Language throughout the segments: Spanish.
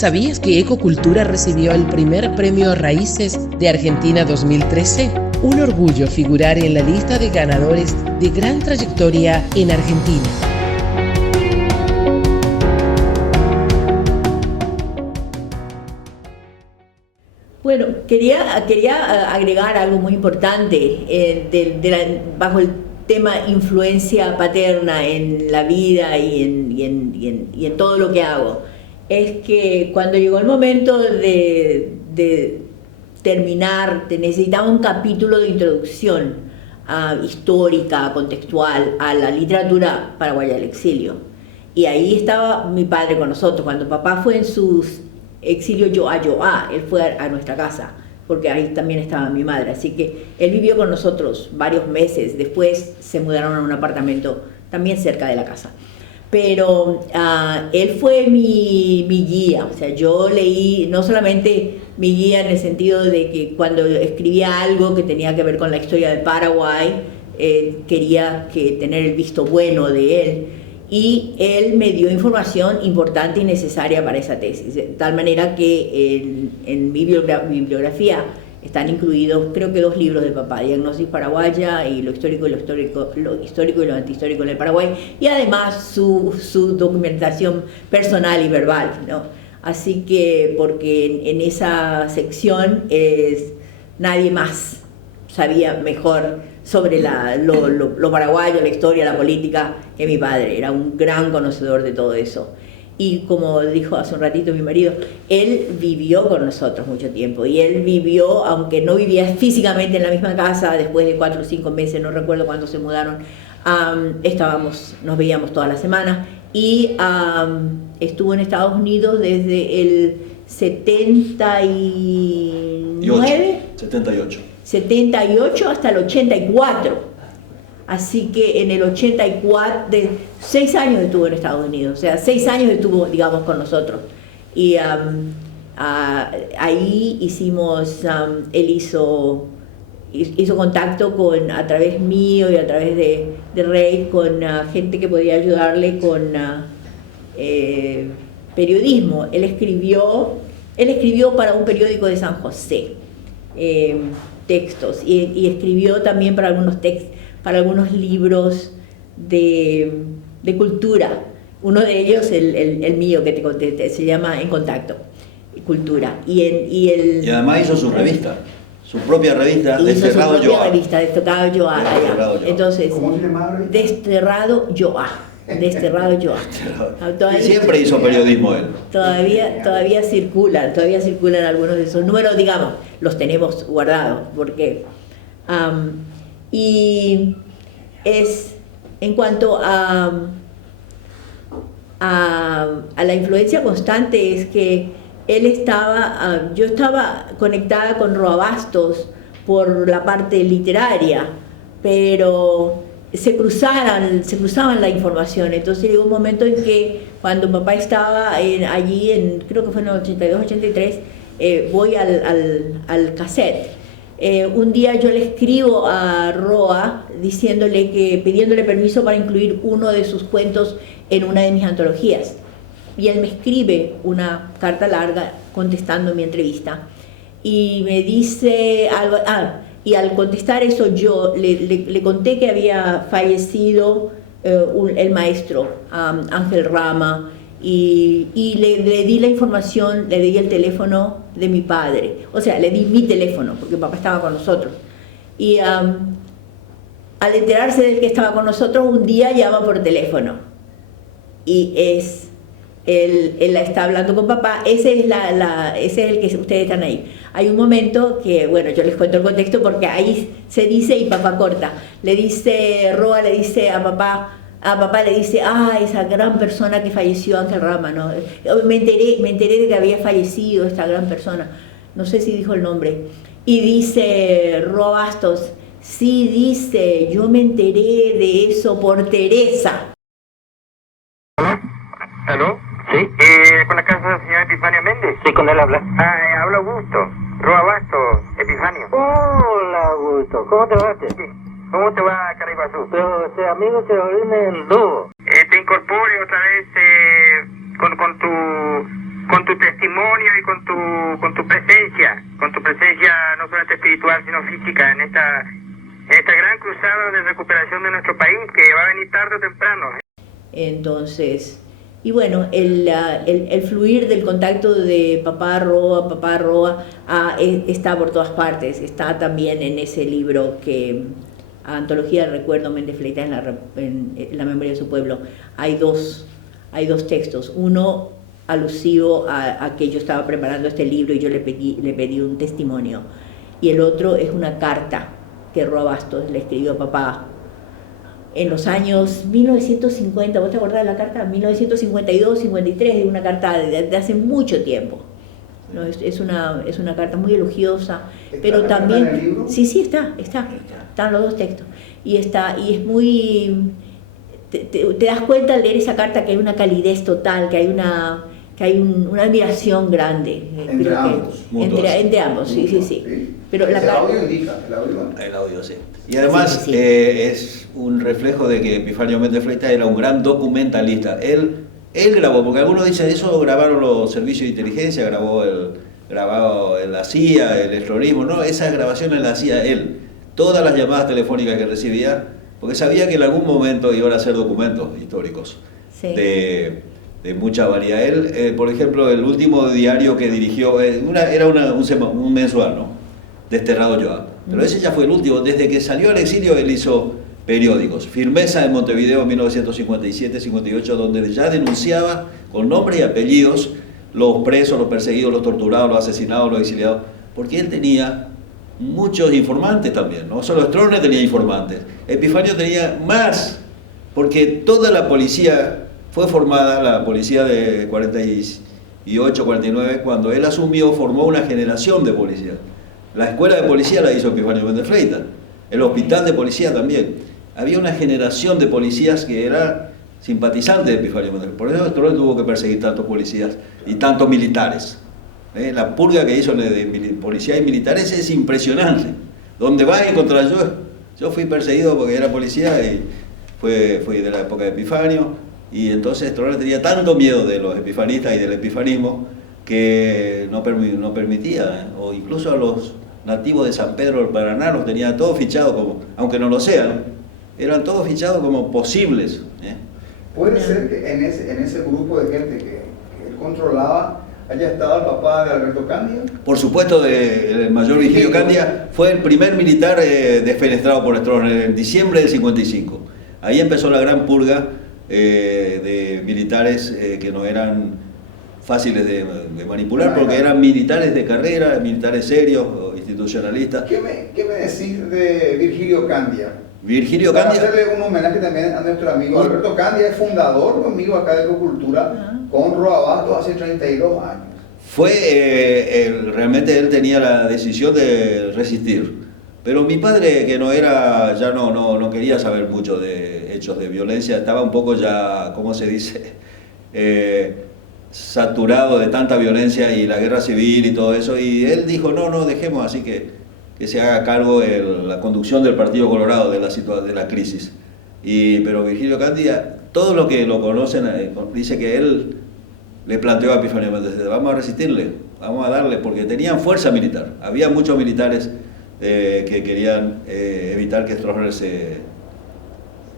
¿Sabías que Ecocultura recibió el primer premio Raíces de Argentina 2013? Un orgullo figurar en la lista de ganadores de gran trayectoria en Argentina. Bueno, quería agregar algo muy importante bajo el tema influencia paterna en la vida y en todo lo que hago. Es que cuando llegó el momento de terminar, necesitaba un capítulo de introducción histórica, contextual, a la literatura paraguaya del exilio. Y ahí estaba mi padre con nosotros. Cuando papá fue en su exilio Yoa, él fue a nuestra casa, porque ahí también estaba mi madre. Así que él vivió con nosotros varios meses. Después se mudaron a un apartamento también cerca de la casa. Pero él fue mi guía. O sea, yo leí no solamente mi guía en el sentido de que cuando escribía algo que tenía que ver con la historia de Paraguay, quería tener el visto bueno de él, y él me dio información importante y necesaria para esa tesis, de tal manera que en mi bibliografía están incluidos, creo que 2 libros de papá: Diagnosis Paraguaya y lo histórico y lo antihistórico en el Paraguay, y además su documentación personal y verbal, ¿no? Así que, porque en esa sección nadie más sabía mejor sobre lo paraguayo, la historia, la política, que mi padre. Era un gran conocedor de todo eso. Y como dijo hace un ratito mi marido, él vivió con nosotros mucho tiempo. Y él vivió, aunque no vivía físicamente en la misma casa, después de 4 o 5 meses, no recuerdo cuándo se mudaron, nos veíamos todas las semanas. Y estuvo en Estados Unidos desde el 78 hasta el 84. Así que en el 84, 6 años estuvo en Estados Unidos, o sea, 6 años estuvo, digamos, con nosotros. Y ahí hicimos, él hizo contacto a través mío y a través de Rey, con gente que podía ayudarle con periodismo. Él escribió para un periódico de San José textos, y escribió también para algunos libros de cultura. Uno de ellos, el mío que te conté, se llama En Contacto, Cultura. Y además hizo su revista, su propia revista, Desterrado Yoa. Desterrado Yoa. Entonces, ¿cómo se llama la revista? Desterrado Yoa. Y siempre hizo periodismo él. Todavía circulan algunos de esos números, digamos, los tenemos guardados, porque y es en cuanto a la influencia constante, es que yo estaba conectada con Roa Bastos por la parte literaria, pero se cruzaban la información. Entonces llegó un momento en que cuando papá estaba allí, creo que fue en el 82, 83, voy al cassette. Un día yo le escribo a Roa pidiéndole permiso para incluir uno de sus cuentos en una de mis antologías. Y él me escribe una carta larga contestando mi entrevista. Y me dice algo. Y al contestar eso, yo le conté que había fallecido el maestro Ángel Rama, y le di la información, le di el teléfono de mi padre. O sea, le di mi teléfono, porque papá estaba con nosotros. Y al enterarse de que estaba con nosotros, un día llama por teléfono. Y él está hablando con papá. Ese es el que ustedes están ahí. Hay un momento que, bueno, yo les cuento el contexto porque ahí se dice y papá corta. Roa le dice a papá le dice: esa gran persona que falleció, Ángel Rama, ¿no? Me enteré de que había fallecido esta gran persona. No sé si dijo el nombre. Y dice Roa Bastos: sí, dice, yo me enteré de eso por Teresa. ¿Aló? Sí. ¿Con la casa del señor Epifanio Méndez? Sí, con él habla. Habla Augusto. Roa Bastos, Epifanio. Hola, Augusto. ¿Cómo te va? Sí. ¿Cómo te va, Caraiguazú? Pero ese amigo se volvió en el dúo. Te incorpore otra vez con tu con tu testimonio y con tu presencia no solamente espiritual sino física en esta gran cruzada de recuperación de nuestro país que va a venir tarde o temprano. Entonces, y bueno, el fluir del contacto de Papá Roa está por todas partes. Está también en ese libro que Antología del Recuerdo, Méndez Fleitas en la memoria de su pueblo. Hay dos textos, uno alusivo a que yo estaba preparando este libro y yo le pedí un testimonio, y el otro es una carta que Roa Bastos le escribió a papá en los años 1950, ¿vos te acordás de la carta? 1952, 53, es una carta de hace mucho tiempo. ¿No? Es una carta muy elogiosa, pero también... ¿Está en el libro? Sí, están los dos textos. Y es muy... Te das cuenta al leer esa carta que hay una calidez total, que hay una admiración grande. Entre ambos. Entre ambos, sí. Pero el la carta... audio indica, El audio, sí. Y además Sí. Es un reflejo de que Epifanio Méndez Fleitas era un gran documentalista. Él grabó, porque algunos dicen eso grabaron los servicios de inteligencia, grabó la CIA, el terrorismo. No, esas grabaciones las hacía él. Todas las llamadas telefónicas que recibía, porque sabía que en algún momento iban a ser documentos históricos Sí. de mucha variedad. Él, por ejemplo, el último diario que dirigió, era un mensual, ¿no? Desterrado Joab. Pero ese ya fue el último. Desde que salió al exilio, él hizo periódicos. Firmeza en Montevideo en 1957-58, donde ya denunciaba con nombre y apellidos los presos, los perseguidos, los torturados, los asesinados, los exiliados, porque él tenía muchos informantes también. No solo Stroessner tenía informantes, Epifanio tenía más, porque toda la policía fue formada, la policía de 48, 49, cuando él asumió, formó una generación de policías. La escuela de policía la hizo Epifanio Méndez Fleitas, el hospital de policía también. Había una generación de policías que era simpatizante de Epifanio Méndez. Por eso Stroessner tuvo que perseguir tantos policías y tantos militares. La purga que hizo de policía y militares es impresionante. Donde va y contra yo fui perseguido porque era policía y fui de la época de Epifanio, y entonces Stroessner tenía tanto miedo de los epifanistas y del epifanismo que no permitía, o incluso a los nativos de San Pedro del Paraná los tenía todos fichados como, aunque no lo sean, eran todos fichados como posibles. Puede ser que en ese grupo de gente que él controlaba haya estado el papá de Alberto Candia. Por supuesto, el mayor Virgilio Candia fue el primer militar desfenestrado por Stroessner en diciembre del 55. Ahí empezó la gran purga de militares que no eran fáciles de manipular, porque eran militares de carrera, militares serios, institucionalistas. ¿Qué me decís de Virgilio Candia? Virgilio Para Candia. hacerle un homenaje también a nuestro amigo Alberto Candia, es fundador conmigo acá de Ecocultura, con Roa Bastos hace 32 años. Realmente él tenía la decisión de resistir. Pero mi padre, que ya no quería saber mucho de hechos de violencia, estaba un poco ya, ¿cómo se dice?, saturado de tanta violencia y la guerra civil y todo eso, y él dijo, no, dejemos así que se haga cargo la conducción del Partido Colorado de la crisis. Pero Virgilio Candia, todos los que lo conocen, dice que él le planteó a Epifanio Méndez, vamos a resistirle, vamos a darle, porque tenían fuerza militar. Había muchos militares que querían evitar que Stroessner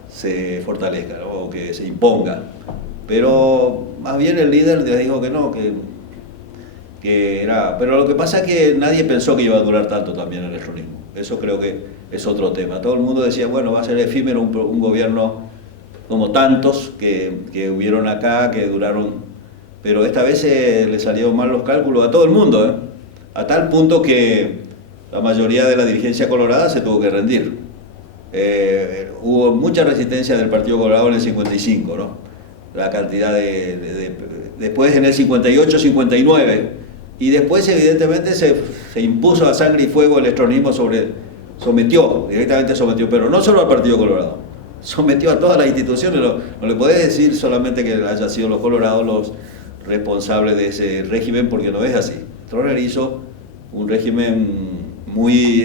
se fortalezca, ¿no? O que se imponga. Pero más bien el líder le dijo que no, que era... Pero lo que pasa es que nadie pensó que iba a durar tanto también el terrorismo. Eso creo que es otro tema. Todo el mundo decía, bueno, va a ser efímero un gobierno como tantos que hubieron acá, que duraron... Pero esta vez le salieron mal los cálculos a todo el mundo, a tal punto que la mayoría de la dirigencia colorada se tuvo que rendir. Hubo mucha resistencia del Partido Colorado en el 55, ¿no? La cantidad después en el 58, 59, y después evidentemente se impuso a sangre y fuego el estronismo directamente sometió, pero no solo al Partido Colorado, sometió a todas las instituciones. No le podés decir solamente que hayan sido los colorados los responsables de ese régimen, porque no es así. Stroessner hizo un régimen muy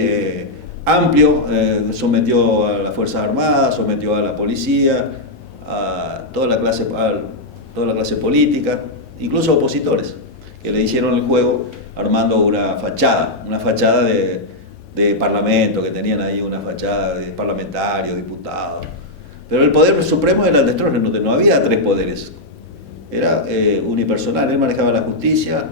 amplio, sometió a las Fuerzas Armadas, sometió a la policía, a toda la clase política, incluso opositores. que le hicieron el juego armando una fachada de parlamento, que tenían ahí una fachada de parlamentarios, diputados. Pero el poder supremo era el de Stroessner, no había tres poderes. Era unipersonal, él manejaba la justicia,